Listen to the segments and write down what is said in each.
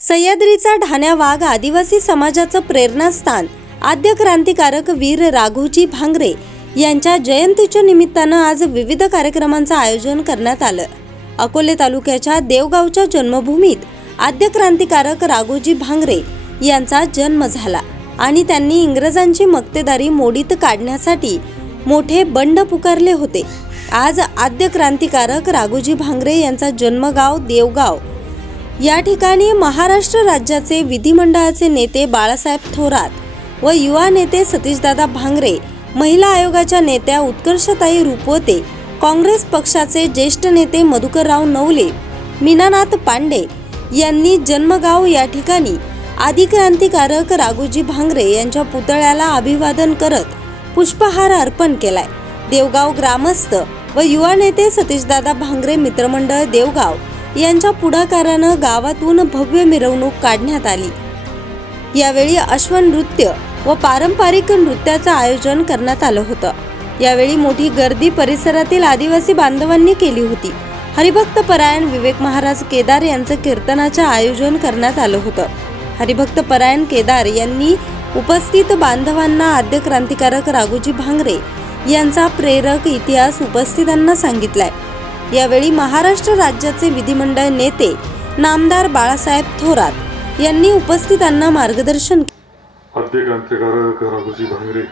सह्याद्रीचा ढाण्या वाघ आदिवासी समाजाचं प्रेरणास्थान आद्य क्रांतिकारक वीर राघोजी भांगरे यांच्या जयंतीच्या निमित्तानं आज विविध कार्यक्रमांचं आयोजन करण्यात आलं। अकोले तालुक्याच्या देवगावच्या जन्मभूमीत आद्य क्रांतिकारक राघोजी भांगरे यांचा जन्म झाला आणि त्यांनी इंग्रजांची मक्तेदारी मोडीत काढण्यासाठी मोठे बंड पुकारले होते। आज आद्य क्रांतिकारक राघोजी भांगरे यांचा जन्मगाव देवगाव या ठिकाणी महाराष्ट्र राज्याचे विधिमंडळाचे नेते बाळासाहेब थोरात व युवा नेते सतीशदादा भांगरे, महिला आयोगाच्या नेत्या उत्कर्षताई रुपवते, काँग्रेस पक्षाचे ज्येष्ठ नेते मधुकरराव नवले, मीनानाथ पांडे यांनी जन्मगाव या ठिकाणी आदिक्रांतिकारक राघोजी भांगरे यांच्या पुतळ्याला अभिवादन करत पुष्पहार अर्पण केलाय। देवगाव ग्रामस्थ व युवा नेते सतीशदादा भांगरे मित्रमंडळ देवगाव यांच्या पुढाकारानं गावातून भव्य मिरवणूक काढण्यात आली। यावेळी अश्वनृत्य व पारंपरिक नृत्याचं आयोजन करण्यात आलं होतं। यावेळी मोठी गर्दी परिसरातील आदिवासी बांधवांनी केली होती। हरिभक्त परायण विवेक महाराज केदार यांचं कीर्तनाचं आयोजन करण्यात आलं होतं। हरिभक्त परायण केदार यांनी उपस्थित बांधवांना आद्य क्रांतिकारक राघोजी भांगरे यांचा प्रेरक इतिहास उपस्थितांना सांगितलाय। यावेळी महाराष्ट्र राज्याचे विधिमंडळ नेते नामदार बाळासाहेब थोरात यांनी उपस्थितांना मार्गदर्शन केले। आद्य क्रांतिकारक राघोजी भांगरे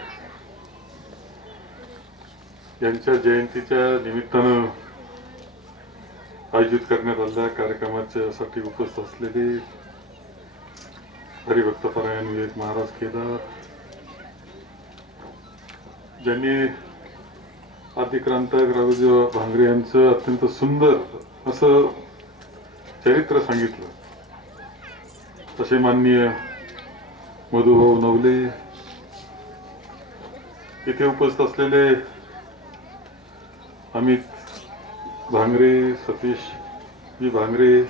यांच्या जयंतीच्या निमित्तानं आयोजित करण्यात आलेल्या कार्यक्रमासाठी उपस्थित असलेले हरिभक्त परायण विवेक महाराज केदार ज्यांनी आद्य क्रांतिकारक राघोजी भांगरे यांचं अत्यंत सुंदर असं चरित्र सांगितलं, तसे माननीय मधुभाऊ नवले, इथे उपस्थित असलेले अमित भांगरे, सतीश जी भांगरे,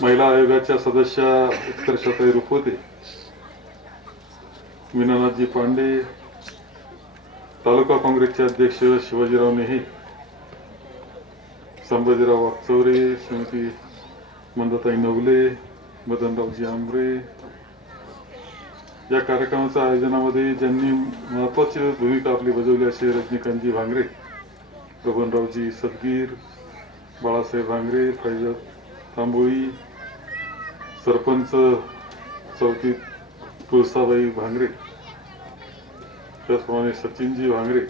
महिला आयोगाच्या सदस्या उत्कर्षताई रुपवते, मीनानाथजी पांडे, तालुका काँग्रेसचे अध्यक्ष शिवाजीराव नेहे, संभाजीराव वाकचौरे, श्रीमती मंदाताई नवले, मदनरावजी आंबरे, या कार्यक्रमाच्या आयोजनामध्ये ज्यांनी महत्वाची भूमिका आपली बजावली असे रजनीकांतजी भांगरे, बबनरावजी सदगीर, बाळासाहेब भांगरे, फैजत तांबोळी, सरपंच चौथी तुळसाबाई भांगरे, त्याचप्रमाणे सचिनजी भांगरे,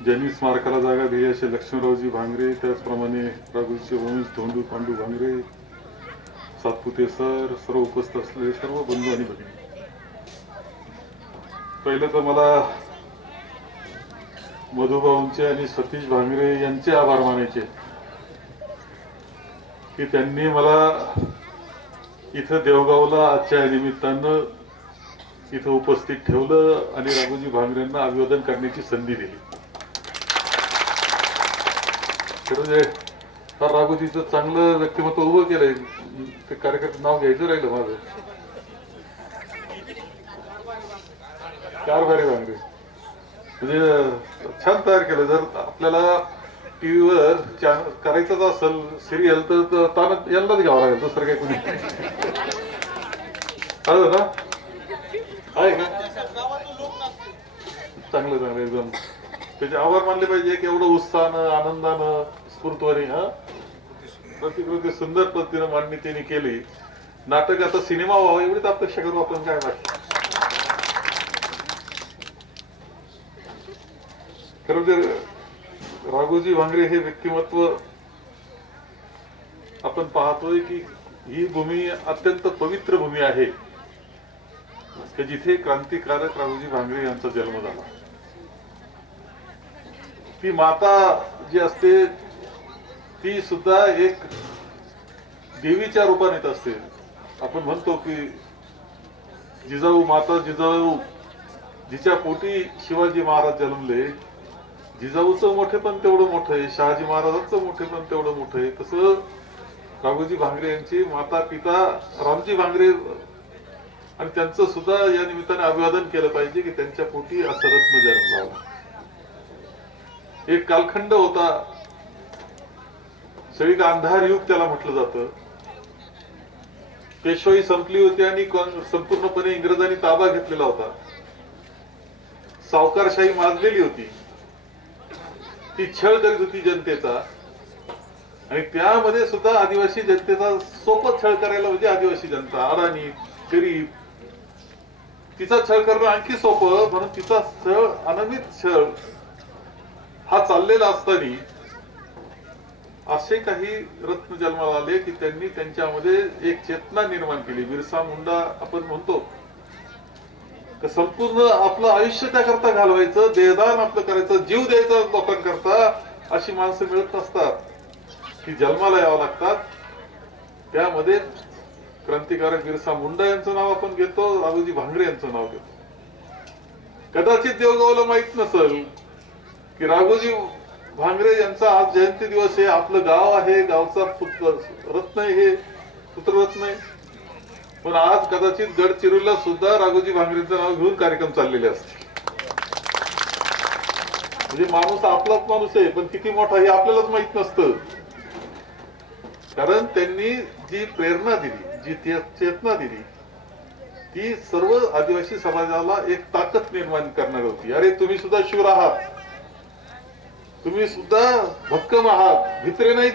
ज्यांनी स्मारकाला जागा दिली असे लक्ष्मणरावजी भांगरे, त्याचप्रमाणे राघोजीचे वंश धोंडू पांडू भांगरे, सातपुते सर, सर्व उपस्थित असलेले सर्व बंधू आणि भगिनी, पहिलं तर मला मधुभाऊंचे आणि सतीश भांगरे यांचे आभार मानायचे की त्यांनी मला इथं देवगावला आजच्या निमित्तानं इथं उपस्थित ठेवलं आणि राघोजी भांगरेंना अभिवादन करण्याची संधी दिली। तर राघोजीचं चांगलं व्यक्तिमत्व उभं केलंय, ते कार्यक्रम नाव घ्यायचं राहिलं माझं, कारभारी भांगरे, म्हणजे छान तयार केलं। जर आपल्याला टीव्हीवर करायचंच असेल सिरियल तर तानच यांनाच घ्यावं लागेल, दुसरं काही कोणी ना आहे का? चांगलं चांगलं एकदम त्याचे आभार मानले पाहिजे की एवढं उत्साहानं आनंदानं स्फूर्तवानी प्रतिकृती सुंदर पद्धतीनं मांडणी त्यांनी केली। नाटक आता सिनेमा व्हावा एवढीच अपेक्षा करू आपण, काय बाकी खरं तर राघोजी भांगरे हे व्यक्तिमत्व आपण पाहतोय की ही भूमी अत्यंत पवित्र भूमी आहे की जिथे क्रांतिकारक राघोजी भांगरे यांचा जन्म झाला। ती माता जी असते ती सुद्धा एक देवीच्या रूपाने येत असते। आपण म्हणतो की जिजाऊ माता जिजाऊ, जिच्या पोटी शिवाजी महाराज जन्मले, जिजाऊचं मोठेपण तेवढं मोठं आहे, शहाजी महाराजांचं मोठेपण तेवढं मोठं आहे। तसं राघोजी भांगरे यांची माता पिता रामजी भांगरे आणि त्यांचं सुद्धा या निमित्ताने अभिवादन केलं पाहिजे की त्यांच्या पोटी असं रत्न जन्मला। एक कालखंड होता, सगळी अंधार युग त्याला म्हटलं जातं, पेशवाई संपली होती आणि संपूर्णपणे इंग्रजांनी ताबा घेतलेला होता. सावकारशाही माजलेली होती, ती छळ करीत होती जनतेचा. आणि त्यामध्ये सुद्धा आदिवासी जनतेचा सोबत छळ करायला म्हणजे आदिवासी जनता अडाणी गरीब तिचा छळ करणं आणखी सोपं, म्हणून तिचा छळ अनमित छळ हा चाललेला असताना असे काही रत्न जन्माला आले की त्यांनी त्यांच्यामध्ये एक चेतना निर्माण केली. बिरसा मुंडा आपण म्हणतो की संपूर्ण आपलं आयुष्य त्याकरता घालवायचं, देहदान आपलं करायचं, जीव द्यायचा लोकांकरता. अशी माणसं मिळत नसतात, की जन्माला यावं लागतात. त्यामध्ये क्रांतिकारक बिरसा मुंडा यांचं नाव आपण घेतो, राघोजी भांगरे यांचं नाव घेतो. कदाचित देवगावला माहित नसेल की राघोजी भांगरे यांचा आज जयंती दिवस आहे. आपलं गाव आहे, गावचा रत्न आहे, हे पुत्ररत्न आहे. पण आज कदाचित गडचिरोलीला सुद्धा राघोजी भांगरेंचं नाव घेऊन कार्यक्रम चाललेले असतील. म्हणजे माणूस आपलाच माणूस आहे, पण किती मोठा हे आपल्यालाच माहित नसतं. कारण त्यांनी जी प्रेरणा दिली, जी चेतना दिली, ती सर्व आदिवासी समाजाला एक ताकद निर्माण करणार होती. अरे तुम्ही सुद्धा शूर आहात, तुम्ही सुद्धा भक्कम आहात, भित्रे नाही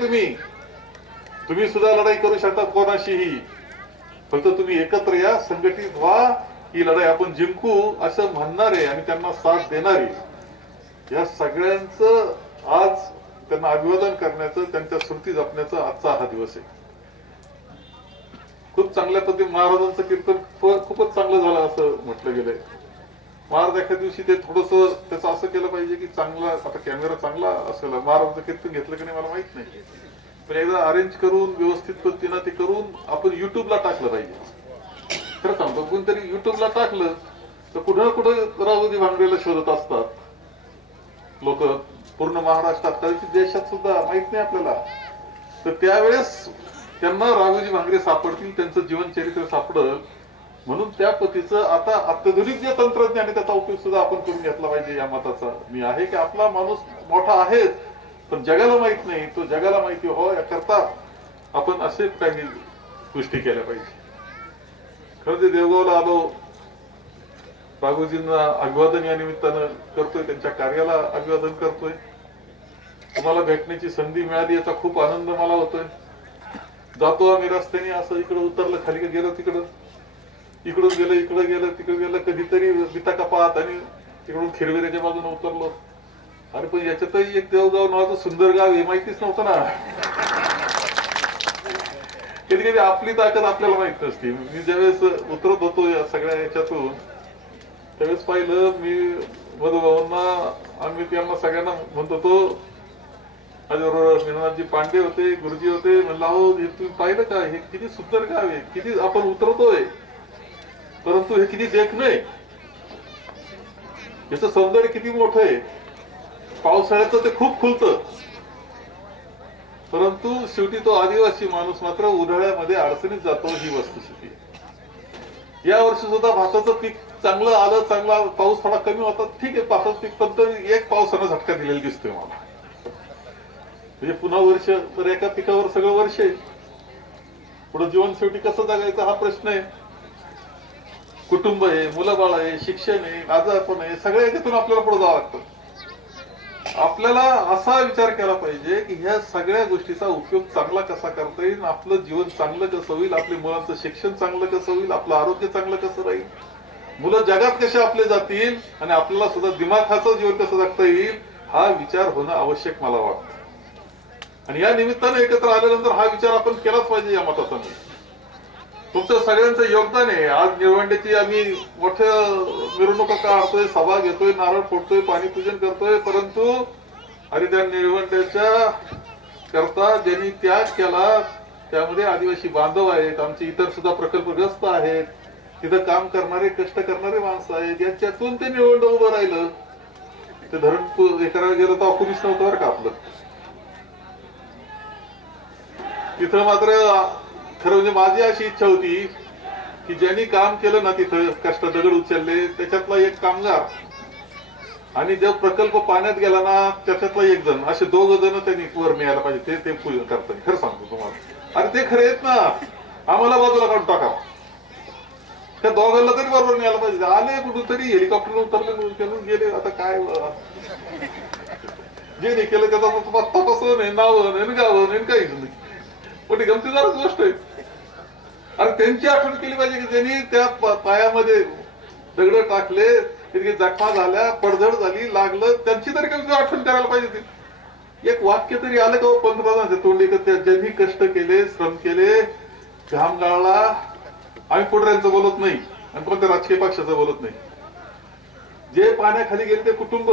तुम्ही सुद्धा लढाई करू शकता कोणाशीही. फक्त तुम्ही एकत्र या, संघटित व्हा, ही लढाई आपण जिंकू असं म्हणणारे आणि त्यांना साथ देणारे या सगळ्यांचं आज त्यांना अभिवादन करण्याचं, त्यांच्या स्मृती जपण्याचा आजचा हा दिवस आहे. खूप चांगल्या पद्धतीने महाराजांचं कीर्तन खूपच चांगलं झालं असं म्हटलं गेलंय. महाराज एखाद्या दिवशी ते थोडस त्याचं असं केलं पाहिजे की चांगला, आता कॅमेरा चांगला असेल, महाराजांचं कीर्तन घेतलं की नाही मला माहित नाही, पण एकदा अरेंज करून व्यवस्थित पद्धतीनं ते करून आपण युट्यूबला टाकलं पाहिजे. खरं सांगतो, कोणतरी युट्यूबला टाकलं तर कुठं कुठं राघोजी भांगरेला शोधत असतात लोक, पूर्ण महाराष्ट्रात, कदाचित देशात सुद्धा माहित नाही आपल्याला. तर त्यावेळेस त्यांना राघोजी भांगरे सापडतील, त्यांचं जीवनचरित्र सापडल. म्हणून त्या पतीचं आता अत्याधुनिक जे तंत्रज्ञान आहे त्याचा उपयोग सुद्धा आपण करून घेतला पाहिजे. या मताचा मी आहे की आपला माणूस मोठा आहे, पण जगाला माहित नाही, तो जगाला माहिती हो याकरता आपण असे काही गोष्टी केल्या पाहिजे. खरं ते देवगावला आलो, राघोजींना अभिवादन या निमित्तानं करतोय, त्यांच्या कार्याला अभिवादन करतोय. तुम्हाला भेटण्याची संधी मिळाली याचा खूप आनंद मला होतोय. जातो आम्ही रस्त्याने, असं इकडं उतरलं, खाली गेलं, तिकडं इकडून गेलं, इकडं गेलं, तिकडे गेलं, कधीतरी बिताका पाहत आणि तिकडून खिरवेऱ्याच्या बाजूने उतरलो. अरे पण याच्यातही एक देवगाव नावाचं सुंदर गाव हे माहितीच नव्हतं ना. कधी कधी आपली ताकद आपल्याला माहित नसते. मी ज्यावेळेस उतरत होतो या सगळ्या याच्यातून, त्यावेळेस पाहिलं मी मधुभावांना, आम्ही त्यांना सगळ्यांना म्हणत होतो, माझ्याबरोबर मीनाजी पांडे होते, गुरुजी होते. म्हणलं अहो हे तुम्ही पाहिलं का, हे किती सुंदर गाव आहे, किती आपण उतरतोय, परंतु हे किती देखणं आहे, याचं सौंदर्य किती मोठं आहे. पावसाळ्याचं ते खूप खुलतं, परंतु शेवटी तो आदिवासी माणूस मात्र उन्हाळ्यामध्ये अडचणीत जातो, ही वस्तुस्थिती आहे. या वर्षी सुद्धा भाताचं पीक चांगलं आलं, चांगला पाऊस थोडा कमी होता, ठीक आहे भाताचं पीक, पण तरी एक पावसानं झटका दिलेला दिसतोय मला. म्हणजे पुन्हा वर्ष तर एका पिकावर सगळं वर्ष आहे. पुढे जीवन शेवटी कसं जगायचं हा प्रश्न आहे. कुटुंब आहे, मुलं बाळ आहे, शिक्षण आहे, आजारपण आहे, सगळ्या याच्यातून आपल्याला पुढे जावं लागतं. आपल्याला असा विचार केला पाहिजे की ह्या सगळ्या गोष्टीचा उपयोग चांगला कसा करता येईल, आपलं जीवन चांगलं कसं होईल, आपल्या मुलांचं शिक्षण चांगलं कसं होईल, आपलं आरोग्य चांगलं कसं राहील, मुलं जगात कसे आपले जातील आणि आपल्याला सुद्धा दिमाखाचं जीवन कसं जगता येईल, हा विचार होणं आवश्यक मला वाटतं. आणि या निमित्तानं एकत्र आल्यानंतर हा विचार आपण केलाच पाहिजे. या मताचा तुमचं सगळ्यांचं योगदान आहे. आज निळवंड्याची आम्ही मोठ्या मिरवणुका काढतोय, सभा घेतोय, नारळ फोडतोय, पाणी पूजन करतोय, परंतु अरे त्या निळवंड्याच्या करता ज्यांनी त्याग केला त्यामध्ये आदिवासी बांधव आहेत, आमचे इतर सुद्धा प्रकल्पग्रस्त आहेत, तिथं काम करणारे, कष्ट करणारे माणसं आहेत, याच्यातून ते निळवंड उभं राहिलं. ते धरण हे करायला गेलं तर कुणीच नव्हतं बरं का आपलं. तिथं मात्र खरं म्हणजे माझी अशी इच्छा होती की ज्यांनी काम केलं ना तिथं, कष्ट दगड उचलले, त्याच्यातला एक कामगार आणि जो प्रकल्प पाण्यात गेला ना त्याच्यातला एक जण, असे दोघ जण त्यांनी वर मिळायला पाहिजे. ते पूजन करतात. खरं सांगतो तुम्हाला, अरे ते खरे आहेत ना. आम्हाला बाजूला काढून टाका. त्या दोघांना तरी बरोबर न्यायला पाहिजे. आले कुठून तरी हेलिकॉप्टर उतरले केलं गेले. आता काय जे नाही केलं त्याचा तपास नाही, नाव नाही, गाव नाही, काहीच नाही. पण गमतीदारच गोष्ट आहे. अरे त्यांची आठवण केली पाहिजे की त्यांनी त्या पायामध्ये दगड टाकले, तिथे जखमा झाल्या, पडझड झाली, लागलं, त्यांची तरी कमी आठवण करायला पाहिजे. ती एक वाक्य तरी आलं का पंतप्रधानांच्या तोंडी, ज्यांनी कष्ट केले, श्रम केले, घाम गाळला. आम्ही पुढऱ्यांचं बोलत नाही आणि कोणत्या राजकीय पक्षाचं बोलत नाही. जे पाण्याखाली गेले ते कुटुंब,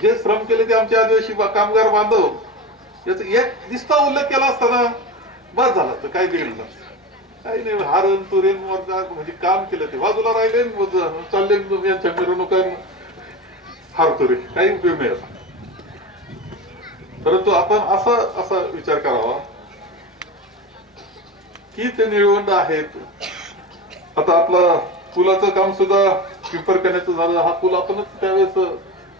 जे श्रम केले ते आमचे आदिवासी कामगार बांधव, याचा एक दिसता उल्लेख केला असताना बस झाला. तर काय बिघडलं? काही नाही. हारण तुरेन म्हणजे काम केलं ते बाजूला राहिले, चालले यांच्या मिरवणुका, हार तुरे, काही उपयोग नाही. परंतु आपण असा विचार करावा की ते निळवंड आहेत. आता आपला पुलाचं काम सुद्धा पिंपरकण्याचं झालं. हा पूल आपण त्यावेळेस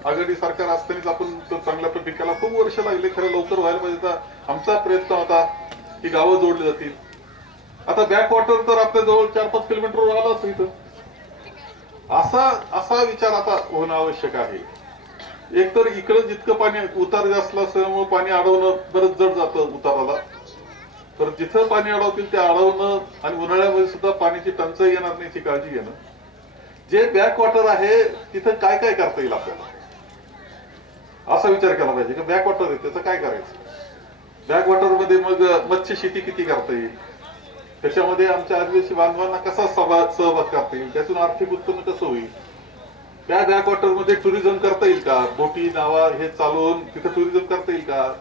आघाडी सरकार असतानाच आपण चांगल्या पद्धतीने केला. खूप वर्ष लागले, खरं लवकर व्हायला पाहिजे. आमचा प्रयत्न होता की गावं जोडली जातील. आता बॅकवॉटर तर आपल्या जवळ 4-5 किलोमीटरवर आला असतो. इथं असा विचार आता होणं आवश्यक आहे. एकतर इकडं जितकं पाणी उतार जास्त असल्यामुळे पाणी अडवणं बरंच जड जातं उताराला. तर जिथं पाणी अडवतील ते अडवणं आणि उन्हाळ्यामध्ये सुद्धा पाण्याची टंचाई येणार नाही याची काळजी घेणं. जे बॅकवॉटर आहे तिथं काय काय करता येईल आपल्याला, असा विचार केला पाहिजे की बॅकवॉटर आहे त्याचं काय करायचं. बॅकवॉटर मध्ये मग मत्स्य शेती किती करता येईल, त्याच्यामध्ये आमच्या आदिवासी बांधवांना कसा सहभाग करता येईल, त्यातून आर्थिक उत्पन्न कसं होईल. त्या बॅकवॉटर मध्ये टुरिझम करता येईल का, बोटी नावा हे चालवून तिथं टुरिझम करता येईल का,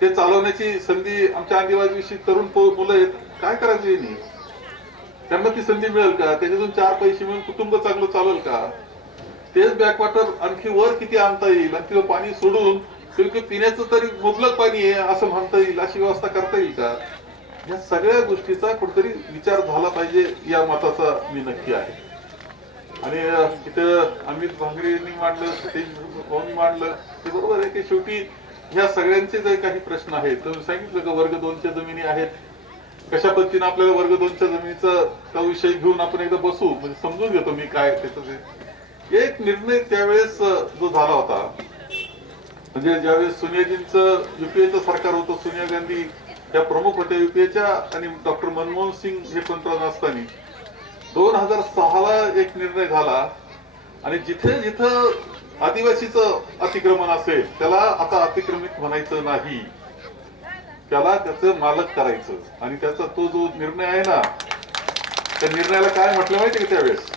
ते चालवण्याची संधी आमच्या आदिवासी तरुण मुलं आहेत, काय करायचं नाही, त्यांना ती संधी मिळेल का, त्याच्यातून 4 पैसे मिळून कुटुंब चांगलं चालेल का. तेच बॅकवॉटर आणखी वर किती आणता येईल आणि तिथं पाणी सोडून पिण्याचं तरी मुबलक पाणी आहे असं म्हणता येईल, अशी व्यवस्था करता येईल का. या सगळ्या गोष्टीचा कुठेतरी विचार झाला पाहिजे, या मताचा मी नक्की आहे. आणि तिथं अमित भांगरे यांनी मांडलं, सतीश भाऊंनी मांडलं, ते बरोबर आहे की शेवटी ह्या सगळ्यांचे जे काही प्रश्न आहेत, तुम्ही सांगितलं का वर्ग 2च्या जमिनी आहेत, कशा पद्धतीने आपल्याला वर्ग 2च्या जमिनीचा विषय घेऊन आपण एकदा बसू, म्हणजे समजून घेतो मी काय त्याचं. एक निर्णय त्यावेळेस जो झाला होता, म्हणजे ज्यावेळेस सोनियाजींचं युपीएचं सरकार होतं, सोनिया गांधी त्या प्रमुख होत्या युपीएच्या आणि डॉक्टर मनमोहन सिंग हे पंतप्रधान असताना 2006ला एक निर्णय झाला आणि जिथे जिथं आदिवासीचं अतिक्रमण असेल त्याला आता अतिक्रमित म्हणायचं नाही, त्याला त्याचं मालक करायचं. आणि त्याचा तो जो निर्णय आहे ना, त्या निर्णयाला काय म्हटलं माहिती का त्यावेळेस,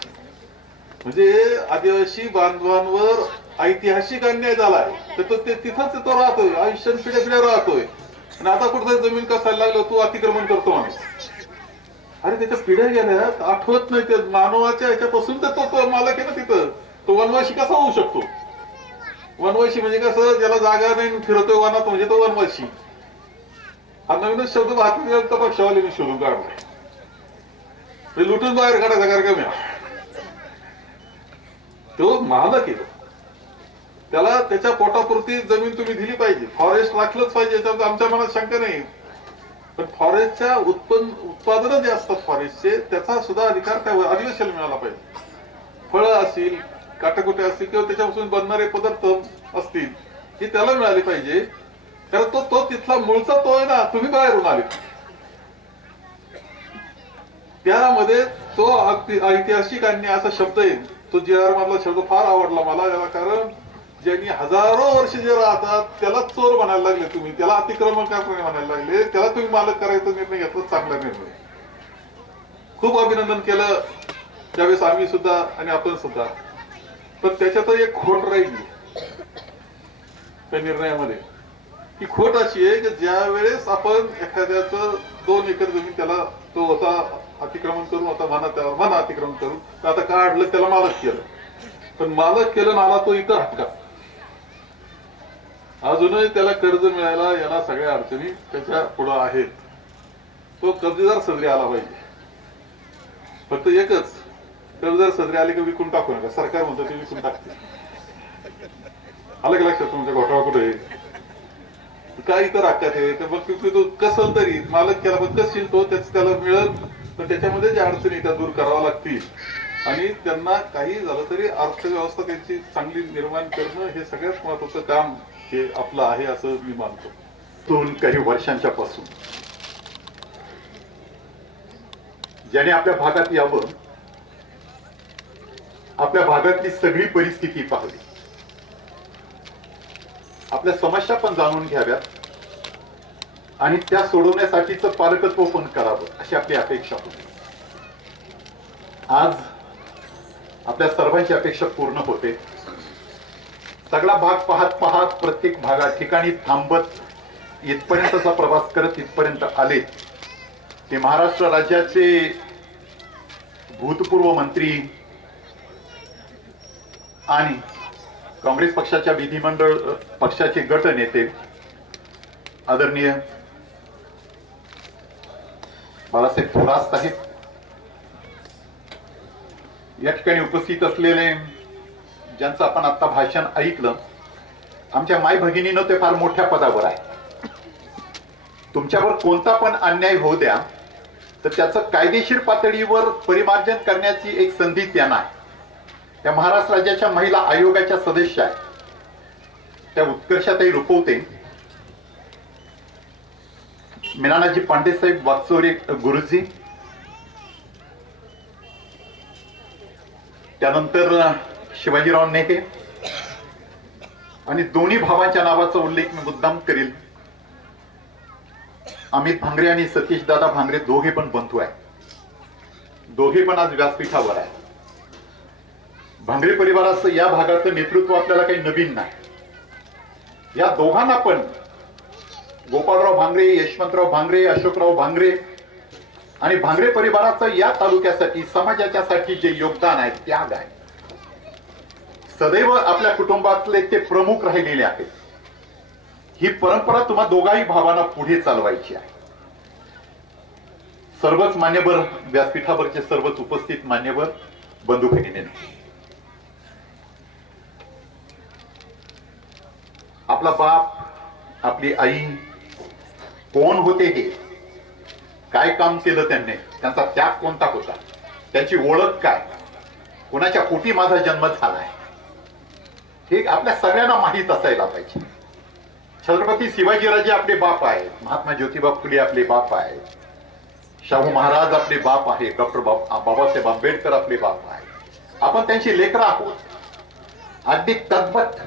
म्हणजे आदिवासी बांधवांवर ऐतिहासिक अन्याय झालाय, तर तो तिथंच तो राहतोय, आयुष्यात पिढ्या राहतोय, आणि आता कुठं जमीन कसायला लागलं, तू अतिक्रमण करतो माणूस. अरे त्याच्या पिढ्या गेल्या, आठवत नाही, ते मानवाच्या ह्याच्यापासून तर तो मालक आहे ना तिथं. तो वनवासी कसा होऊ शकतो. वनवासी म्हणजे कसं, ज्याला जागा नाही फिरतोय वनात म्हणजे तो वनवासी. हा नवीनच शब्द भारतीय जनता पक्षावाले शोधून काढलाय, लुटून बाहेर काढायचा कार्यक्रम आहे. तो मालक आहे, त्याला त्याच्या पोटापुरती जमीन तुम्ही दिली पाहिजे, फॉरेस्ट राखलंच पाहिजे, याच्यावर आमच्या मनात शंका नाही. पण फॉरेस्टच्या उत्पादन जे असतात फॉरेस्टचे, त्याचा सुद्धा अधिकार त्या आदिवासीला मिळाला पाहिजे. फळं असतील, काटाकुटे असतील किंवा त्याच्यापासून बनणारे पदार्थ असतील, हे त्याला मिळाले पाहिजे. कारण तो तिथला मूळचा तो आहे ना, तुम्ही बाहेरून आले. त्यामध्ये तो ऐतिहासिक अन्याय असा शब्द आहे, तो JR मधला शब्द फार आवडला मला याला. कारण ज्यांनी हजारो वर्ष जे राहतात त्याला चोर म्हणायला लागले तुम्ही, त्याला अतिक्रमणकार म्हणायला लागले, त्याला तुम्ही मालक करायचा निर्णय घेतला, चांगला निर्णय. खूप अभिनंदन केलं त्यावेळेस आम्ही सुद्धा आणि आपण सुद्धा. पण त्याच्यात एक खोट राहिली त्या निर्णयामध्ये. ही खोट अशी आहे की ज्या वेळेस आपण एखाद्याचं 2 एकर जमीन त्याला तो होता अतिक्रमण करून, आता म्हणा अतिक्रमण करून, आता काढलं, त्याला मालक केलं. पण मालक केलं नाला तो इथं हटका, अजूनही त्याला कर्ज मिळायला याला सगळ्या अडचणी त्याच्या पुढे आहेत. तो कर्जदार सदरी आला पाहिजे. फक्त एकच, कर्जदार सदरी आले की विकून टाकू नका. सरकार म्हणतं ते विकून टाकते. आलं की लक्षात तुमच्या घोटाळा कुठे आहे. काय इतर हक्कात आहे तर मग तो कसल तरी मालक केला पण कशील तो त्याला मिळत, पण त्याच्यामध्ये ज्या अडचणी त्या दूर कराव्या लागतील आणि त्यांना काही झालं तरी अर्थव्यवस्था त्यांची चांगली निर्माण करणं हे सगळ्यात महत्वाचं काम हे आपलं आहे असं मी मानतो. काही वर्षांच्या पासून ज्याने आपल्या भागात यावं, आपल्या भागातली सगळी परिस्थिती पाहावी, आपल्या समस्या पण जाणून घ्याव्यात आणि त्या सोडवण्यासाठीचं पालकत्व पण करावं अशी आपली अपेक्षा होती. आज आपल्या सर्वांची अपेक्षा पूर्ण होते. सगळा भाग पाहत पाहत प्रत्येक ठिकाणी थांबत इथपर्यंतचा प्रवास करत इथपर्यंत आले ते महाराष्ट्र राज्याचे भूतपूर्व मंत्री आणि काँग्रेस पक्षाच्या विधिमंडळ पक्षाचे गट नेते आदरणीय बाळासाहेब थोरात साहेब, या ठिकाणी उपस्थित असलेले ज्यांचं आपण आता भाषण ऐकलं, आमच्या माय भगिनीनं ते फार मोठ्या पदावर आहे. तुमच्यावर कोणता पण अन्याय होऊ द्या तर त्याचं कायदेशीर पातळीवर परिमार्जन करण्याची एक संधी त्यांना आहे. त्या महाराष्ट्र राज्याच्या महिला आयोगाच्या सदस्य आहेत. त्या उत्कर्षाताई रुपवते, मीनानाजी पांडे साहेब वागचोरे गुरुजी, त्यानंतर शिवाजीराव नेहे आणि दोन्ही भावांच्या नावाचा उल्लेख मी मुद्दाम करेल. अमित भांगरे आणि सतीश दादा भांगरे दोघे पण बंधू आहेत, दोघे पण आज व्यासपीठावर आहे. भांगरे परिवाराचं या भागाचं नेतृत्व आपल्याला काही नवीन नाही. या दोघांना पण गोपाळराव भांगरे, यशवंतराव भांगरे, अशोकराव भांगरे आणि भांगरे परिवाराचं या तालुक्यासाठी समाजाच्यासाठी जे योगदान आहे, त्याग आहे, सदैव आपल्या कुटुंबातले ते प्रमुख राहिलेले आहेत. ही परंपरा तुम्हा दोघाही भावांना पुढे चालवायची आहे. सर्वच मान्यवर व्यासपीठावरचे सर्वच उपस्थित मान्यवर बंधू भगिनी, आपला बाप, आपली आई कोण होते, हे काय काम केलं त्यांनी, त्यांचा त्याग कोणता होता, त्याची ओळख काय, कोणाच्या पोटी माझा जन्म झालाय, हे आपल्या सगळ्यांना माहीत असायला पाहिजे. छत्रपती शिवाजीराजे आपले बाप आहेत, महात्मा ज्योतिबा फुले आपले बाप आहेत, शाहू महाराज आपले बाप आहे, डॉक्टर बाबासाहेब आंबेडकर आपले बाप आहेत. आपण त्यांची लेकरं आहोत. अगदी तद्भत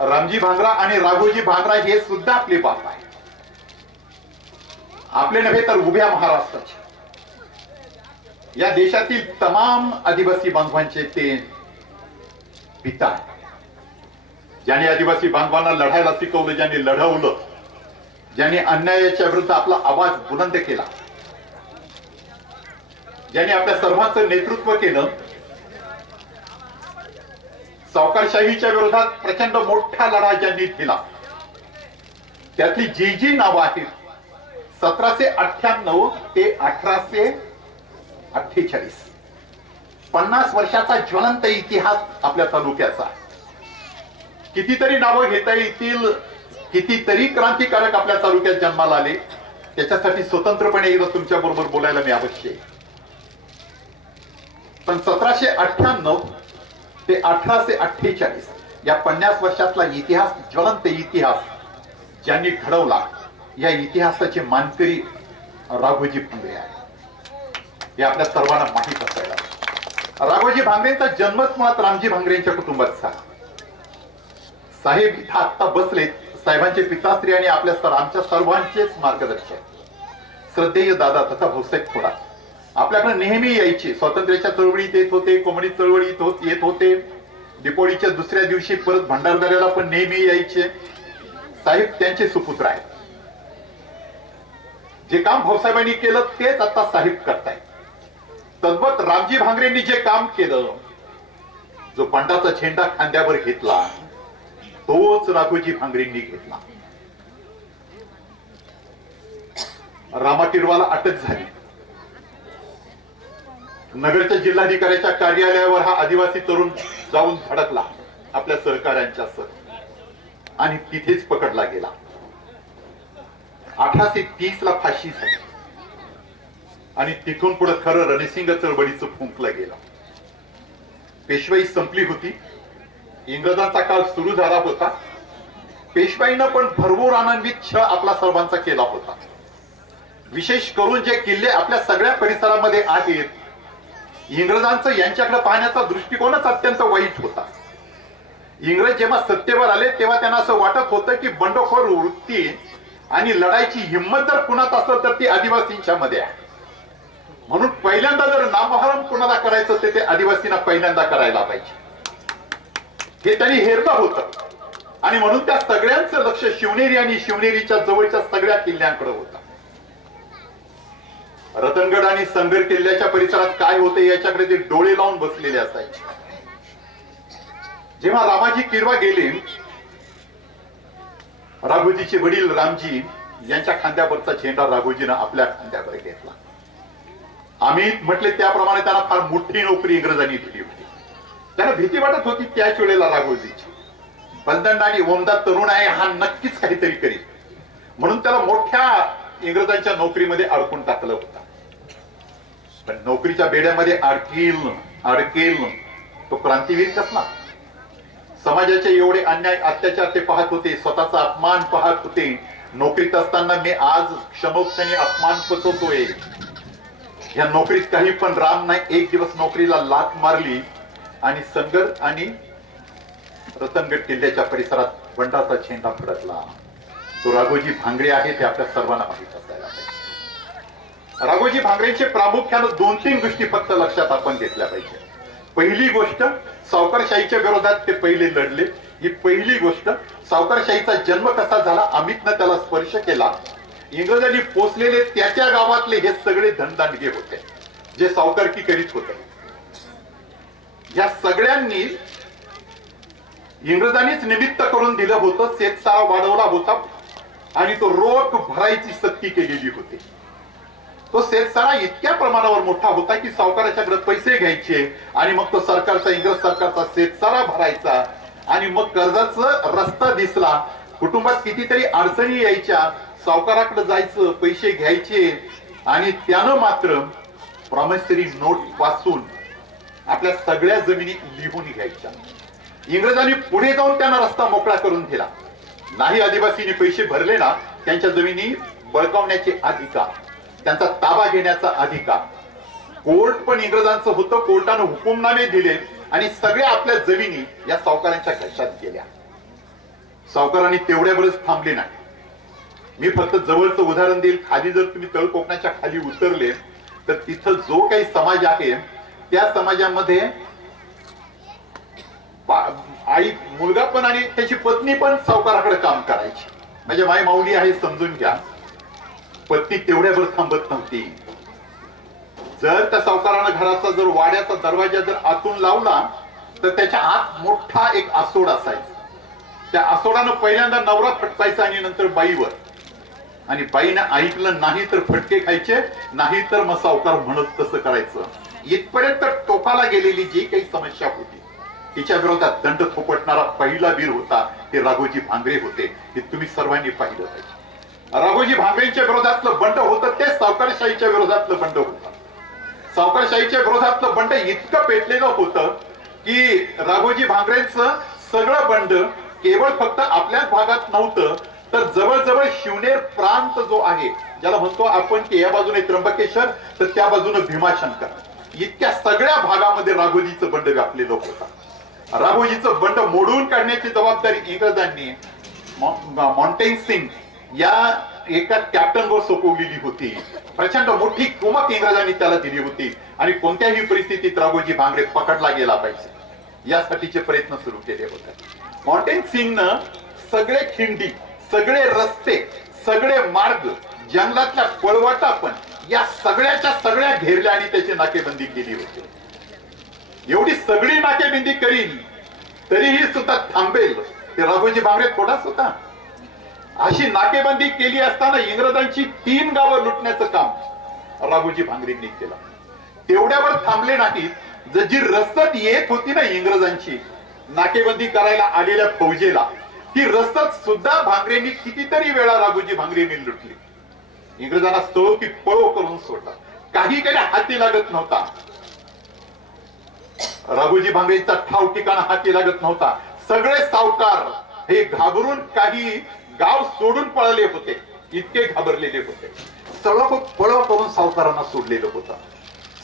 रामजी भांगरा आणि राघोजी भांगरा हे सुद्धा आपले बाप आहेत. आपले नव्हे तर उभ्या महाराष्ट्राचे, या देशातील तमाम आदिवासी बांधवांचे ते पिता आहेत. ज्यांनी आदिवासी बांधवांना लढायला शिकवलं, ज्यांनी लढवलं, ज्यांनी अन्यायाच्या विरुद्ध आपला आवाज बुलंद केला, ज्यांनी आपल्या सर्वांचं नेतृत्व केलं, सावकारशाहीच्या विरोधात प्रचंड मोठा लढा ज्यांनी दिला, त्यातली जी जी नावं आहेत 1798 ते 1848, 50 वर्षाचा ज्वलंत इतिहास आपल्या तालुक्याचा. कितीतरी नावं घेता येतील, कितीतरी क्रांतिकारक आपल्या तालुक्यात जन्माला आले. त्याच्यासाठी स्वतंत्रपणे एकदा तुमच्या बरोबर बोलायला मी अवश्य आहे. पण 1798 ते 1848 या 50 वर्षातला इतिहास, ज्वलंत इतिहास ज्यांनी घडवला, या इतिहासाचे मानकरी राघोजी भांगरे आहे. हे आपल्या सर्वांना माहीत असायला. राघोजी भांगरेंचा जन्मच मुळात रामजी भांगरेंच्या कुटुंबात झाला. साहेब इथं आत्ता बसलेत, साहेबांचे पिताश्री आणि आमच्या सर्वांचेच मार्गदर्शक श्रद्धेय दादा तथा भाऊसाहेब थोरात आपल्याकडे नेहमी यायचे. स्वातंत्र्याच्या चळवळीत येत होते, कोमडी चळवळीत येत होते, दीपोळीच्या दुसऱ्या दिवशी परत भंडारदऱ्याला पण नेहमी यायचे. साहेब त्यांचे सुपुत्र आहेत. जे काम भाऊसाहेबांनी केलं तेच आता साहेब करतायत. तद्वत रामजी भांगरेंनी जे काम केलं, जो पंडाचा झेंडा खांद्यावर घेतला, तोच राघोजी भांगरेंनी घेतला. रामाटिरवाला अटक झाली. नगरच्या जिल्हाधिकाऱ्याच्या कार्यालयावर हा आदिवासी तरुण जाऊन धडकला आपल्या सहकाऱ्यांच्या सह आणि तिथेच पकडला गेला. 1830 ला फाशी झाली आणि तिथून पुढे खरं रणसिंग चळवळीचं फुंकलं गेलं. पेशवाई संपली होती, इंग्रजांचा काळ सुरू झाला होता. पेशवाईनं पण भरपूर आनंदित छळ आपला सर्वांचा केला होता. विशेष करून जे किल्ले आपल्या सगळ्या परिसरामध्ये आहेत, इंग्रजांचं यांच्याकडे पाहण्याचा दृष्टिकोनच अत्यंत वाईट होता. इंग्रज जेव्हा सत्तेवर आले तेव्हा त्यांना असं वाटत होतं की बंडखोर वृत्ती आणि लढाईची हिंमत जर कुणात असेल तर ती आदिवासींच्या मध्ये आहे. म्हणून पहिल्यांदा जर नामोहरम कुणाला करायचं ते आदिवासींना पहिल्यांदा करायला पाहिजे, हे त्यांनी हेरलं होतं. आणि म्हणून त्या सगळ्यांचं लक्ष शिवनेरी आणि शिवनेरीच्या जवळच्या सगळ्या किल्ल्यांकडे होतं. रतनगड आणि संगर किल्ल्याच्या परिसरात काय होते याच्याकडे ते डोळे लावून बसलेले असायचे. जेव्हा रामाजी किरवा गेले, राघोजीचे वडील रामजी यांच्या खांद्यावरचा झेंडा राघोजीनं आपल्या खांद्यावर घेतला. आम्ही म्हटले त्याप्रमाणे त्यांना फार मोठी नोकरी इंग्रजांनी दिली होती. त्यांना भीती वाटत होती त्याच वेळेला राघोजीची. बलदंड आणि ओमदा तरुण आहे, हा नक्कीच काहीतरी करेल, म्हणून त्याला मोठ्या इंग्रजांच्या नोकरीमध्ये अडकून टाकलं होतं. पण नोकरीच्या बेड्यामध्ये अडकेल तो क्रांतीवीर कसला. समाजाचे एवढे अन्याय अत्याचार ते पाहत होते, स्वतःचा अपमान पाहत होते. नोकरीत असताना मी आज क्षणोक्षणी अपमान पचवतोय. या नोकरीत काही पण राम नाही. एक दिवस नोकरीला लाथ मारली आणि संगर आणि रतनगड किल्ल्याच्या परिसरात बंडाचा झेंडा फडकला. तो राघोजी भांगरे आहे, ते आपल्या सर्वांना माहित असायला पाहिजे. राघोजी भांगरेंचे प्रामुख्यानं 2-3 गोष्टी फक्त लक्षात आपण घेतल्या पाहिजे. पहिली गोष्ट, सावकारशाहीच्या विरोधात ते पहिले लढले. ही पहिली गोष्ट. सावकारशाहीचा जन्म कसा झाला, अमितनं त्याला स्पर्श केला. इंग्रजांनी पोचलेले त्याच्या गावातले हे सगळे धनदांडगे होते जे सावकारकी करीत होते. या सगळ्यांनी इंग्रजांनीच निमित्त करून दिलं होतं. शेतसारा वाढवला होता आणि तो रोख भरायची सक्ती केलेली होती. तो शेतसारा इतक्या प्रमाणावर मोठा होता की सावकाराच्याकडे पैसे घ्यायचे आणि मग तो सरकारचा, इंग्रज सरकारचा शेतसारा भरायचा. आणि मग कर्जाचा रस्ता दिसला, कुटुंबात कितीतरी अडचणी यायच्या, सावकाराकडे जायचं, पैसे घ्यायचे आणि त्यानं मात्र प्रॉमिसरी नोट पासून आपल्या सगळ्या जमिनी लिहून घ्यायच्या. इंग्रजांनी पुढे जाऊन त्यांना रस्ता मोकळा करून दिला. नाही आदिवासींनी पैसे भरले ना, त्यांच्या जमिनी बळकावण्याचे अधिकार, त्यांचा ताबा घेण्याचा अधिकार. कोर्ट पण इंग्रजांचं होतं. कोर्टानं हुकुमनामे दिले आणि सगळ्या आपल्या जमिनी या सावकारांच्या घशात गेल्या. सावकारांनी तेवढ्यावरच थांबले नाही. मी फक्त जवळचं उदाहरण देईल. खाली जर तुम्ही तळ कोकणाच्या खाली उतरले तर तिथं जो काही समाज आहे त्या समाजामध्ये आई, मुलगा पण आणि त्याची पत्नी पण सावकाराकडे काम करायची. म्हणजे माय माऊली आहे समजून घ्या. पत्नी तेवढ्यावर थांबत नव्हती. जर त्या सावकारानं घराचा जर वाड्याचा दरवाजा जर आतून लावला तर त्याच्या आत मोठा एक आसोड असायचा. त्या आसोडानं पहिल्यांदा नवरा फटकायचा आणि नंतर बाईवर. आणि बाईनं ऐकलं नाही तर फटके खायचे, नाही तर मग सावकार म्हणत तसं करायचं. इथपर्यंत टोकाला गेलेली जी काही समस्या होती तिच्या विरोधात दंड थोपटणारा पहिला वीर होता ते राघोजी भांगरे होते. हे तुम्ही सर्वांनी पाहिलं पाहिजे. राघोजी भांगरेंच्या विरोधातलं बंड होतं ते सावकारशाहीच्या विरोधातलं बंड होतं. सावकारशाहीच्या विरोधातलं बंड इतकं पेटलेलं होतं की राघोजी भांगरेंचं सगळं बंड केवळ फक्त आपल्याच भागात नव्हतं तर जवळजवळ शिवनेर प्रांत जो आहे, ज्याला म्हणतो आपण की या बाजूने त्र्यंबकेश्वर तर त्या बाजूने भीमाशंकर, इतक्या सगळ्या भागामध्ये राघोजीचं बंड व्यापलेलं होतं. राघोजीचं बंड मोडून काढण्याची जबाबदारी इंग्रजांनी मॉन्टेन सिंग या एका कॅप्टनवर सोपवलेली होती. प्रचंड मोठी कुमक इंग्रजांनी त्याला दिली होती आणि कोणत्याही परिस्थितीत राघोजी भांगरे पकडला गेला पाहिजे यासाठीचे प्रयत्न सुरू केले होते. मॉन्टेन सिंगनं सगळे खिंडी, सगळे रस्ते, सगळे मार्ग, जंगलातल्या पळवाटा पण या सगळ्याच्या सगळ्या घेरल्या आणि त्याची नाकेबंदी केली होती. एवढी सगळी नाकेबंदी करील तरीही सुद्धा थांबेल ते राघोजी भांगरे थोडाच होता. अशी नाकेबंदी केली असताना इंग्रजांची 3 गावं लुटण्याचं काम राघोजी भांगरेंनी केलं. तेवढ्यावर थांबले नाही. जी रसद येत होती ना इंग्रजांची नाकेबंदी करायला आलेल्या फौजेला, ती रसद सुद्धा भांगरेंनी कितीतरी वेळा राघोजी भांगरेंनी लुटली. इंग्रजांना स्थळो की पळो करून सोडला. काही हाती लागत नव्हता. राघोजी भांगरेंचा ठाव ठिकाणा हाती लागत नव्हता. सगळे सावकार हे घाबरून काही गाव सोडून पळाले होते. इतके घाबरलेले होते. स्थळो पळो करून सावकारांना सोडलेलं होतं.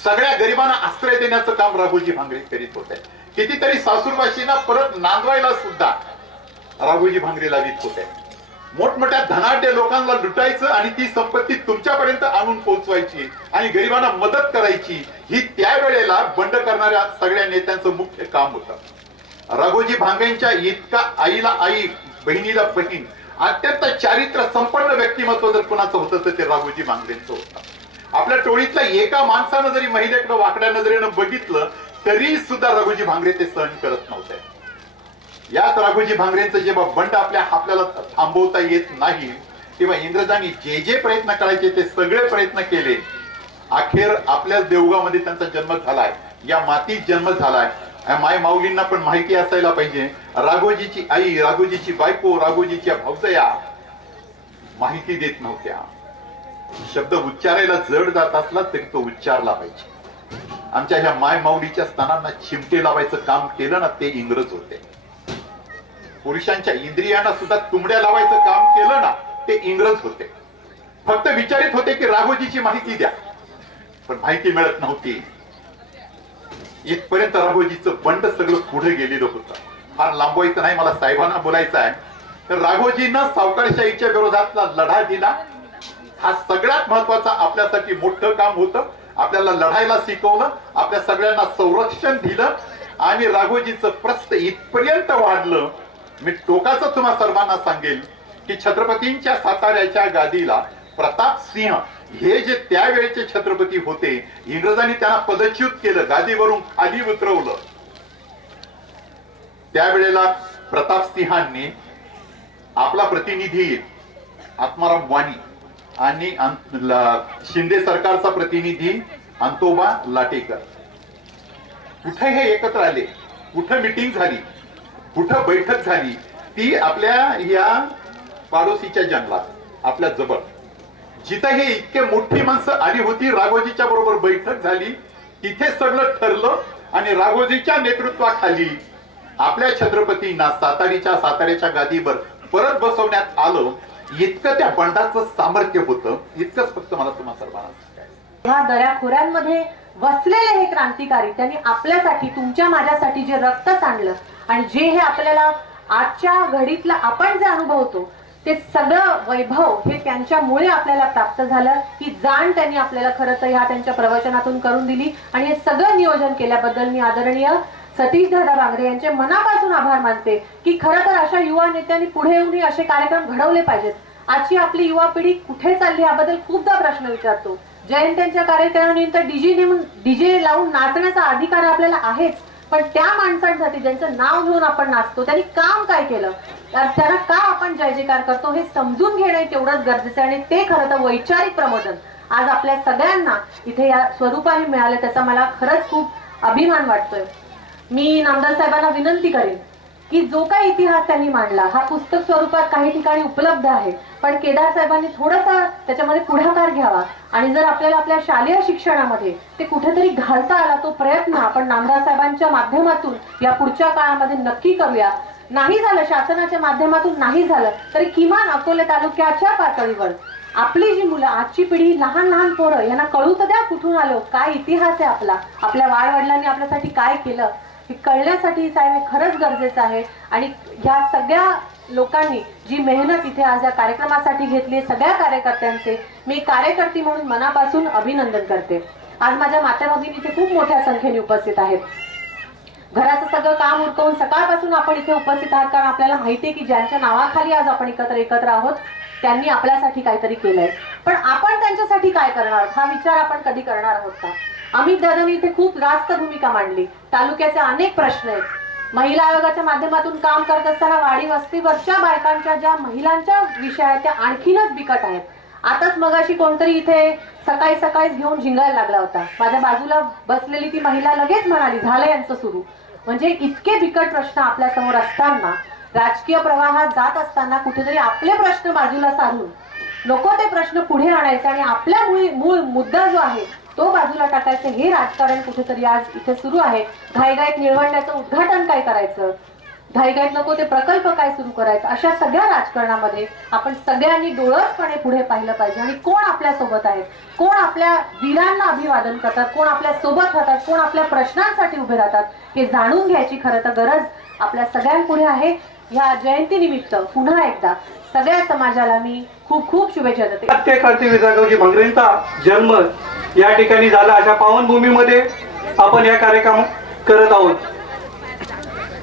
सगळ्या गरिबांना आश्रय देण्याचं काम राघोजी भांगरे करीत होते. कितीतरी सासूरवाशींना परत नांदवायला सुद्धा राघोजी भांगरे लावित होते. मोठमोठ्या धनाढ्य लोकांना लुटायचं आणि ती संपत्ती तुमच्यापर्यंत आणून पोहोचवायची आणि गरिबांना मदत करायची, ही त्यावेळेला बंड करणाऱ्या सगळ्या नेत्यांचं मुख्य काम होतं. राघोजी भांगरेंच्या इतका आईला आई, बहिणीला बहीण, अत्यंत चारित्र्य संपन्न व्यक्तिमत्व जर कुणाचं होतं तर ते राघोजी भांगरेंचं होतं. आपल्या टोळीतल्या एका माणसानं जरी महिलेकडे वाकड्या नजरेनं बघितलं तरी सुद्धा राघोजी भांगरे ते सहन करत नव्हते. याच राघोजी भांगरेंचं जेव्हा बंड आपल्याला थांबवता येत नाही, तेव्हा इंग्रजांनी जे जे प्रयत्न करायचे ते सगळे प्रयत्न केले. अखेर आपल्याच देवगावमध्ये त्यांचा जन्म झालाय, या मातीत जन्म झालाय. माय माऊलींना पण माहिती असायला पाहिजे, राघोजीची आई, राघोजीची बायको, राघोजीच्या भावजया माहिती देत नव्हत्या. शब्द उच्चारायला जड जात असला तरी तो उच्चारला पाहिजे. आमच्या ह्या माय माऊलीच्या स्थानांना चिमटे लावायचं काम केलं ना ते इंग्रज होते. पुरुषांच्या इंद्रियांना सुद्धा तुंबड्या लावायचं काम केलं ना ते इंग्रज होते. फक्त विचारित होते की राघोजीची माहिती द्या, पण माहिती मिळत नव्हती. इथपर्यंत राघोजीचं बंड सगळं पुढे गेलेलं होतं. फार लांबवायचं नाही, मला साहेबांना बोलायचं आहे. तर राघोजीनं सावकारशाहीच्या विरोधातला लढा दिला. हा सगळ्यात महत्वाचा आपल्यासाठी मोठं काम होतं. आपल्याला लढायला शिकवलं, आपल्या सगळ्यांना संरक्षण दिलं आणि राघोजीचं प्रस्थ इथपर्यंत वाढलं. मी टोकाचं तुम्हा सर्वांना सांगेल की छत्रपतींच्या साताऱ्याच्या गादीला प्रताप सिंह हे जे त्यावेळेचे छत्रपती होते, इंग्रजांनी त्यांना पदच्युत केलं, गादीवरून खाली उतरवलं. त्यावेळेला प्रताप सिंहांनी आपला प्रतिनिधी आत्माराम वाणी आणि शिंदे सरकारचा प्रतिनिधी अंतोबा लाटेकर कुठे हे एकत्र आले, कुठं मिटिंग झाली, कुठं बैठक झाली, ती आपल्या या पाडोशीच्या जंगलात, आपल्या जवळ, जिथं हे इतके मोठी माणसं आली होती, राघोजीच्या बरोबर बैठक झाली, तिथे सगळं ठरलं आणि राघोजीच्या नेतृत्वाखाली आपल्या छत्रपतींना साताऱ्याच्या गादीवर परत बसवण्यात आलं. इतकं त्या बंडाचं सामर्थ्य होतं. इतकंच फक्त मला तुम्हा सर्वांना सांगायचं. ह्या दऱ्याखोऱ्यांमध्ये वसलेले हे क्रांतिकारी, त्यांनी आपल्यासाठी, तुमच्या माझ्यासाठी जे रक्त सांडलं आणि जे हे आपल्याला आजच्या घडीतला आपण जे अनुभवतो ते सगळं वैभव हे त्यांच्यामुळे आपल्याला प्राप्त झालं. ही जाण त्यांनी आपल्याला खरं तर ह्या त्यांच्या प्रवचनातून करून दिली आणि हे सगळं नियोजन केल्याबद्दल मी आदरणीय सतीश दादा भांगरे यांचे मनापासून आभार मानते की खरं तर अशा युवा नेत्यांनी पुढे येऊन असे कार्यक्रम घडवले पाहिजेत. आजची आपली युवा पिढी कुठे चालली याबद्दल खूपदा प्रश्न विचारतो. जयंत्यांच्या कार्यक्रमानंतर डीजे लावून नाचण्याचा अधिकार आपल्याला आहेच, पण त्या माणसांसाठी ज्यांचं नाव घेऊन आपण नाचतो त्यांनी काम काय केलं, त्यांना का आपण जय जयकार करतो हे समजून घेणे तेवढंच गरजेचं आहे. आणि ते खरं तर वैचारिक प्रबोधन आज आपल्या सगळ्यांना इथे या स्वरूपाने मिळालं, त्याचा मला खरंच खूप अभिमान वाटतोय. मी नामदार साहेबांना विनंती करेन की जो काही इतिहास त्यांनी मांडला हा पुस्तक स्वरूपात काही ठिकाणी उपलब्ध आहे, पण केदार साहेबांनी थोडासा त्याच्यामध्ये पुढाकार घ्यावा आणि जर आपल्याला आपल्या शालेय शिक्षणामध्ये ते कुठेतरी घालता आला तो प्रयत्न आपण नामदार साहेबांच्या माध्यमातून या पुढच्या काळामध्ये नक्की करूया. नाही झालं, शासनाच्या माध्यमातून नाही झालं तरी किमान अकोले तालुक्याच्या पातळीवर आपली जी मुलं, आजची पिढी, लहान लहान पोरं, यांना कळू तर द्या कुठून आलो, काय इतिहास आहे आपला, आपल्या वाडवडिलांनी आपल्यासाठी काय केलं, हे कळण्यासाठी साहेब हे खरंच गरजेचं आहे. आणि ह्या सगळ्या लोकांनी जी मेहनत इथे आज या कार्यक्रमासाठी घेतली, सगळ्या कार्यकर्त्यांचे मी कार्यकर्ती म्हणून मनापासून अभिनंदन करते. आज माझ्या माता भगिनी इथे खूप मोठ्या संख्येने उपस्थित आहेत. घराचं सगळं काम उरकवून सकाळपासून आपण इथे उपस्थित आहात, कारण आपल्याला माहिती आहे की ज्यांच्या नावाखाली आज आपण एकत्र आहोत त्यांनी आपल्यासाठी काहीतरी केलंय. पण आपण त्यांच्यासाठी काय करणार आहोत हा विचार आपण कधी करणार आहोत का? अमित दादांनी इथे खूप रास्त भूमिका मांडली. तालुक्याचे अनेक प्रश्न आहेत. महिला आयोगाच्या माध्यमातून काम करत असताना वाडी वस्तीवरच्या बायकांच्या ज्या महिलांच्या विषय आहेत त्या आणखीनच बिकट आहेत. आताच मगाशी कोणतरी इथे सकाळीच घेऊन झिंगायला लागला होता. माझ्या बाजूला बसलेली ती महिला लगेच म्हणाली झालं यांचं सुरू. म्हणजे इतके बिकट प्रश्न आपल्या समोर असताना राजकीय प्रवाहात जात असताना कुठेतरी आपले प्रश्न बाजूला सारून नको ते प्रश्न पुढे आणायचे आणि आपला मूळ मुद्दा जो आहे तो बाजूला टाकायचं, हे राजकारण कुठेतरी आज इथे सुरू आहे. घाईघाईत निळवंड्याचं उद्घाटन काय करायचं, घाईघाईत नको ते प्रकल्प काय सुरू करायचं, अशा सगळ्या राजकारणामध्ये आपण सगळ्यांनी डोळसपणे पुढे पाहिलं पाहिजे. आणि कोण आपल्या सोबत आहेत, कोण आपल्या वीरांना अभिवादन करतात, कोण आपल्या सोबत राहतात, कोण आपल्या प्रश्नांसाठी उभे राहतात, हे जाणून घ्यायची खरं तर गरज आपल्या सगळ्यांपुढे आहे. ह्या जयंतीनिमित्त पुन्हा एकदा सगळ्या समाजाला मी खूप खूप शुभेच्छा देते. सत्य क्रांतीवीर राघोजी भांगरेंचा जन्म या ठिकाणी झाला, अशा पावनभूमीमध्ये आपण या कार्यक्रम करत आहोत.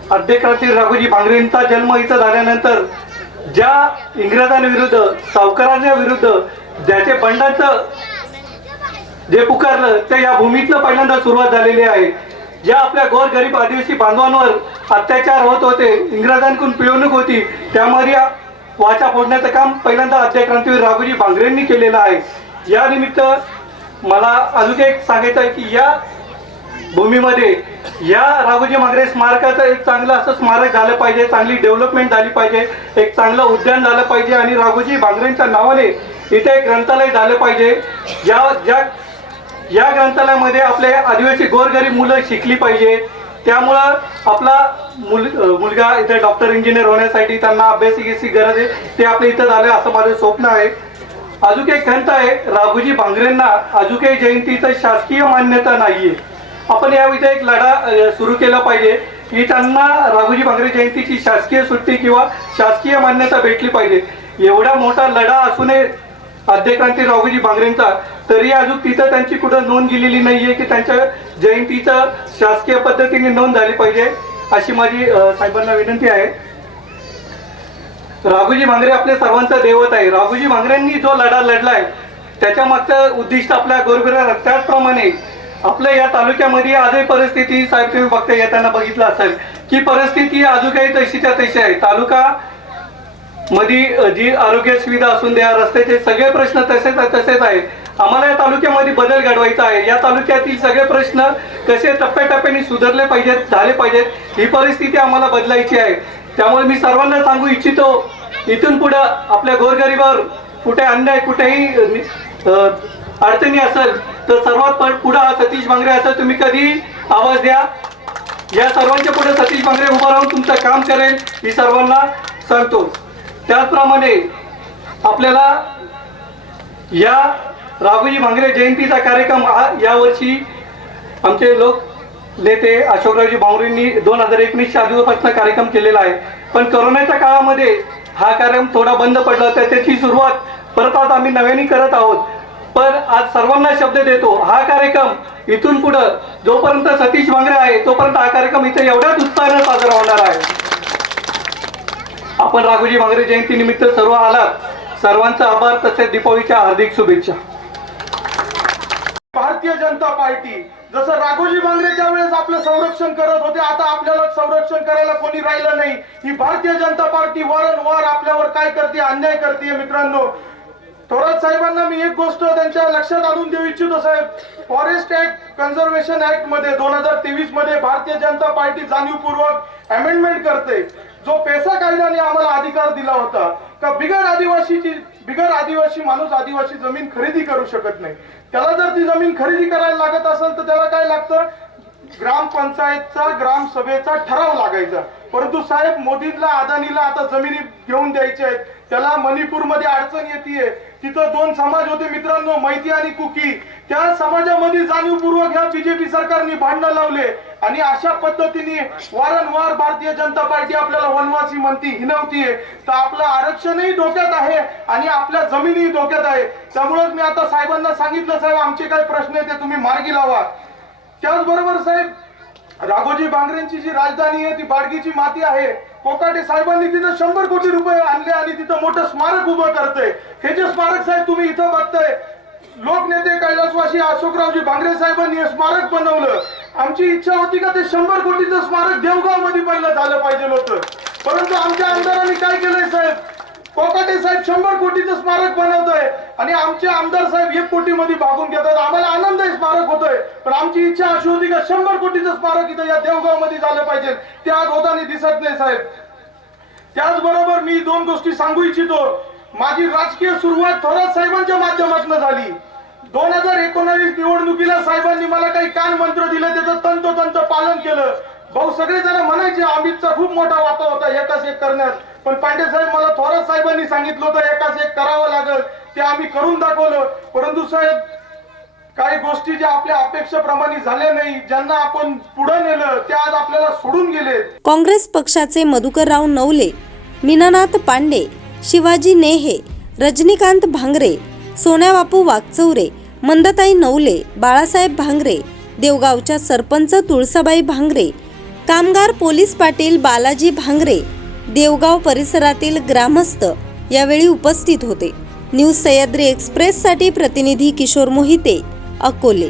सत्य क्रांतीवीर राघोजी भांगरेंचा जन्म इथं झाल्यानंतर ज्या इंग्रजांविरुद्ध, सावकारांच्या विरुद्ध ज्याचे बंडाचं जे पुकारलं ते या भूमीतनं पहिल्यांदा सुरुवात झालेली आहे. ज्या आपल्या गोरगरीब आदिवासी बांधवांवर अत्याचार होत होते, इंग्रजांकडून पिळवणूक होती, त्यामध्ये वाचा फोडण्याचं काम पहिल्यांदा सत्य क्रांतीवीर राघोजी भांगरेंनी केलेलं आहे. या निमित्त मला अजून एक सांगायचं आहे की या भूमीमध्ये या राघोजी भांगरे स्मारकाचं एक चांगलं असं स्मारक झालं पाहिजे, चांगली डेव्हलपमेंट झाली पाहिजे, एक चांगलं उद्यान झालं पाहिजे आणि राघोजी भांगरेंच्या नावाने इथे एक ग्रंथालय झालं पाहिजे. या ग्रंथालयामध्ये आपले आदिवासी गोरगरीब मुलं शिकली पाहिजे. त्यामुळं आपला मुलगा इथे डॉक्टर इंजिनियर होण्यासाठी त्यांना अभ्यासिकेची गरज आहे, ते आपल्या इथं झालं असं माझं स्वप्न आहे. अजून एक ग्रंथ आहे, राघोजी भांगरेंना अजून काही जयंतीचं शासकीय मान्यता नाहीये. आपण या इथे एक लढा सुरू केला पाहिजे की त्यांना राघोजी भांगरे जयंतीची शासकीय सुट्टी किंवा शासकीय मान्यता भेटली पाहिजे. एवढा मोठा लढा असूनही सत्य क्रांती राघोजी भांगरेंचा, तरी अजून तिथं त्यांची कुठं नोंद गेलेली नाहीये की त्यांच्या जयंतीचं शासकीय पद्धतीने नोंद झाली पाहिजे, अशी माझी साहेबांना विनंती आहे. राघोजी भांगरे आपले सर्वांचा दैवत आहे. राघोजी भांगरेंनी जो लढा लढलाय त्याच्या मागचं उद्दिष्ट आपल्या गोरगरिबांना, त्याचप्रमाणे आपल्या या तालुक्यामध्ये आजही परिस्थिती, साहेब तुम्ही फक्त येताना बघितलं असेल की परिस्थिती अजून काही तशीच्या तशी आहे. तालुका मध्ये जी आरोग्य सुविधा असून द्या, रस्त्याचे सगळे प्रश्न तसेच आहेत. आम्हाला या तालुक्यामध्ये बदल घडवायचा आहे. या तालुक्यातील सगळे प्रश्न कसे टप्प्याटप्प्याने सुधारले पाहिजेत, झाले पाहिजेत, ही परिस्थिती आम्हाला बदलायची आहे. त्यामुळे मी सर्वांना सांगू इच्छितो, इथून पुढं आपल्या गोरगरिबावर कुठे अन्याय, कुठेही अडचणी असेल तर सर्वात पुढं सतीश भांगरे असेल, तुम्ही कधी आवाज द्या. या सर्वांच्या पुढे सतीश भांगरे उभं राहून तुमचं काम करेल, ही सर्वांना सांगतो. त्याचप्रमाणे आपल्याला या राघोजी भांगरे जयंतीचा कार्यक्रम यावर्षी आमचे लोक नेते अशोकरावजी भांगरेंनी 2019च्या आधीपासून कार्यक्रम केलेला आहे, पण कोरोनाच्या काळामध्ये हा कार्यक्रम थोडा बंद पडला होता. त्याची सुरुवात परत आज आम्ही नव्याने करत आहोत. पण आज सर्वांना शब्द देतो, हा कार्यक्रम इथून पुढं जोपर्यंत सतीश भांगरे आहे तोपर्यंत हा कार्यक्रम इथे एवढ्याच उत्साहाने साजरा होणार आहे. आपण राघोजी भांगरे जयंती निमित्त सर्व आलात, सर्वांचा आभार, तसेच दीपावलीच्या हार्दिक शुभेच्छा. भारतीय जनता पार्टी जसं राघोजी भांगरेच्या वेळेस आपलं संरक्षण करत होते, आता आपल्याला संरक्षण करायला कोणी राहिलं नाही. ही भारतीय जनता पार्टी वारंवार आपल्यावर काय करते, अन्याय करते. मित्रांनो, थोरात साहेबांना मी एक गोष्ट त्यांच्या लक्षात आणून देऊ इच्छितो. साहेब, फॉरेस्ट ऍक्ट, कन्झर्वेशन ऍक्ट मध्ये 2023 मध्ये भारतीय जनता पार्टी जाणीवपूर्वक अमेंडमेंट करते. जो पेसा कायद्याने आम्हाला अधिकार दिला होता का बिगर आदिवासी माणूस आदिवासी जमीन खरेदी करू शकत नाही. त्याला जर ती जमीन खरेदी करायला लागत असेल तर त्याला काय लागतं, ग्रामपंचायतचा, ग्रामसभेचा ठराव लागायचा. परंतु साहेब, मोदीला, अदानीला आता जमिनी घेऊन द्यायच्या आहेत. त्याला मणिपूरमध्ये अडचण येते. तिथं 2 समाज होते मित्रांनो, मैती आणि कुकी. त्या समाजामध्ये जाणीवपूर्वक ह्या बीजेपी सरकारने भांडणं लावले आणि अशा पद्धतीने वारंवार भारतीय जनता पार्टी आपल्याला वनवासी म्हणती, हिनवतीये. तर आपलं आरक्षणही धोक्यात आहे आणि आपल्या जमिनी धोक्यात आहे. त्यामुळेच मी आता साहेबांना सांगितलं, साहेब आमचे काय प्रश्न आहेत ते तुम्ही मार्गी लावा. त्याचबरोबर साहेब, राघोजी भांगरेंची जी राजधानी आहे ती बाडगीची माती आहे. कोकाटे साहेबांनी तिथं 100 कोटी रुपये आणले आणि तिथं मोठं स्मारक उभं करतंय. हे जे स्मारक साहेब तुम्ही इथं बघताय, लोकनेते कैलासवासी अशोकरावजी भांगरे साहेबांनी हे स्मारक बनवलं. आमची इच्छा होती का ते 100 कोटीचं स्मारक देवगाव मध्ये पहिलं झालं पाहिजे होतं, परंतु आमच्या आमदारांनी काय केलंय साहेब, कोकाटे साहेब 100 कोटीचं स्मारक बनवतोय आणि आमचे आमदार साहेब 1 कोटी मध्ये भागून घेतात. आम्हाला आनंद आहे स्मारक होतोय, पण आमची इच्छा अशी होती का 100 कोटीचं स्मारक इथं या देवगाव मध्ये झालं पाहिजे. ते आज होताना दिसत नाही साहेब. त्याचबरोबर मी 2 गोष्टी सांगू इच्छितो. माझी राजकीय सुरुवात थोरात साहेबांच्या माध्यमातून झाली. 2019 निवडणुकीला साहेबांनी मला काही कान मंत्र दिले, त्याचं तंतोतंत पालन केलं. भाऊ सगळेजण म्हणायचे अमितचा खूप मोठा वाटा होता एकाच एक करण्यात, पण पांडे साहेब मला थोरात साहेबांनी सांगितलं होतं एकाच एक करावं लागल, ते आम्ही करून दाखवलं. परंतु साहेब काही गोष्टी ज्या आपल्या अपेक्षेप्रमाणे झाल्या नाही, ज्यांना आपण पुढे नेलं ते आज आपल्याला सोडून गेले. काँग्रेस पक्षाचे मधुकरराव नवले, मीनानाथ पांडे, शिवाजी नेहे, रजनीकांत भांगरे, सोन्याबापू वागचौरे, मंदताई नवले, बाळासाहेब भांगरे, देवगावच्या सरपंच तुळसाबाई भांगरे, कामगार पोलीस पाटील बालाजी भांगरे, देवगाव परिसरातील ग्रामस्थ यावेळी उपस्थित होते. न्यूज सह्याद्री एक्सप्रेससाठी प्रतिनिधी किशोर मोहिते, अकोले.